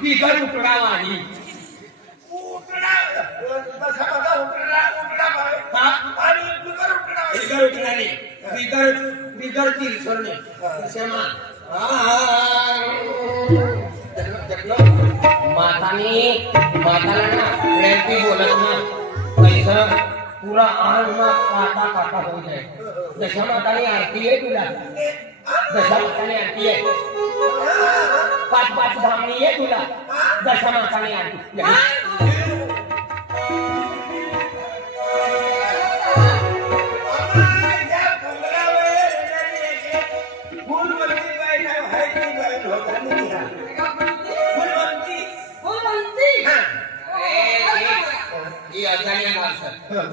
बिगर उतरावानी उतरा बिगर बिगर तिरसरने शमा माताला ना प्रेम बोलत ना पैसा पूरा आंग में काटा काटा हो जाए दशा मातानी आरती है तुला दशा मातानी आरती है पाच पाच धामनी है तुला दशा मातानी आरती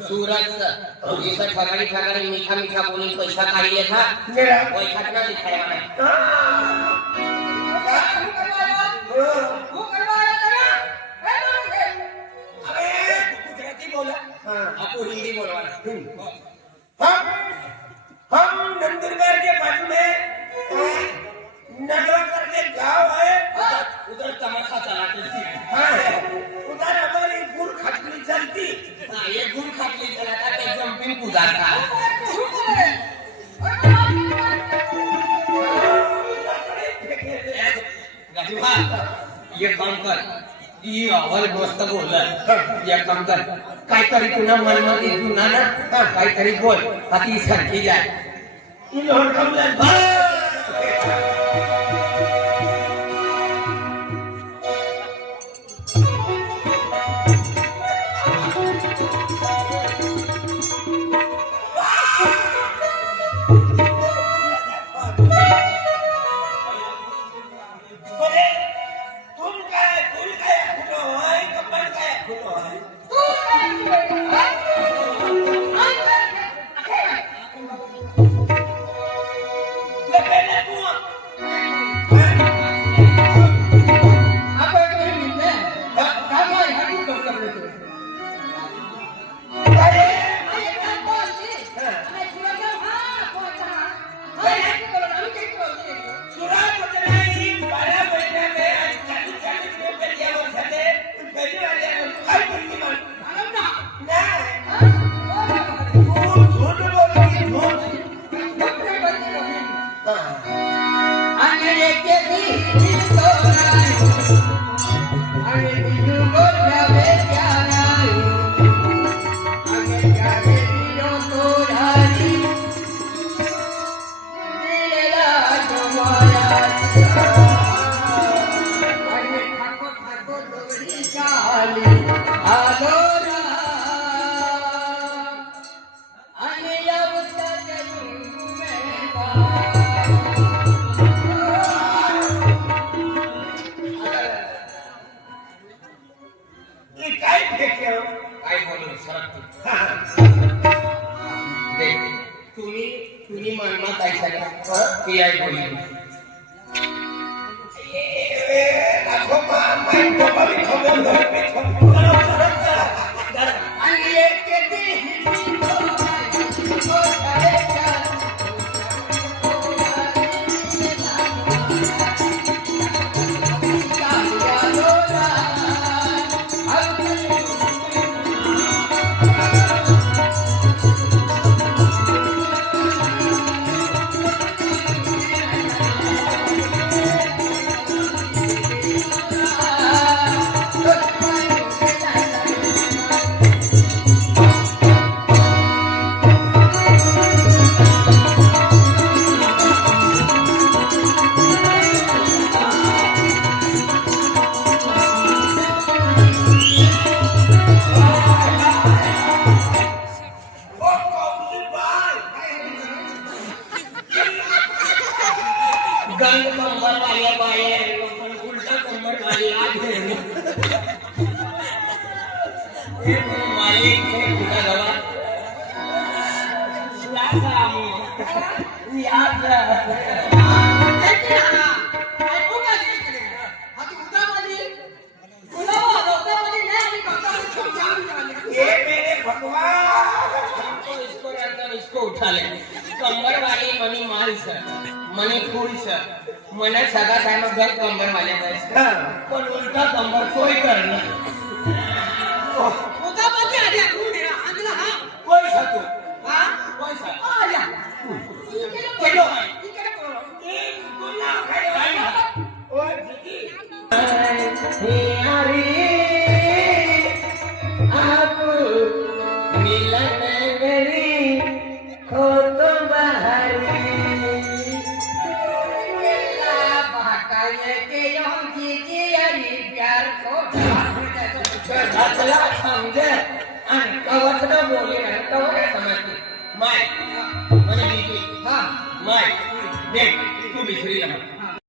सूरज जैसा ठगाड़ी ठगाड़ी मीठा मीठा बोली पैसा खाइए था कोई खतना दिखाया नहीं गुजराती बोला आपको हिंदी बोलवाना हम नंदुरबार के बाजू में नगरा करके गांव है उधर तमाशा चलाते थे उधर हमारी गुड़ खटली चलती ये गुड़ खटली चलाता तो जंपिंग गुजारता ये काम कर ये अवल मस्त बोलला ये काम कर काहीतरी तुला मनमध्ये तुला ना काहीतरी बोल हाती सारखी जाय इन होडकमला इसको उठा ले कंबर वाली मनी माल सर मनी फूल सर मने सगा टाइम घर कंबर वाले पण उलटा कंबर कोई करना उदा मध्ये आल्या कोणी आणला हा कोई सातो हा कोई सातो आल्या अकला समजे आणि कवच न बोले ना कव काय समजते माय म्हणे बीजी हा माय देख तू बिसरी ना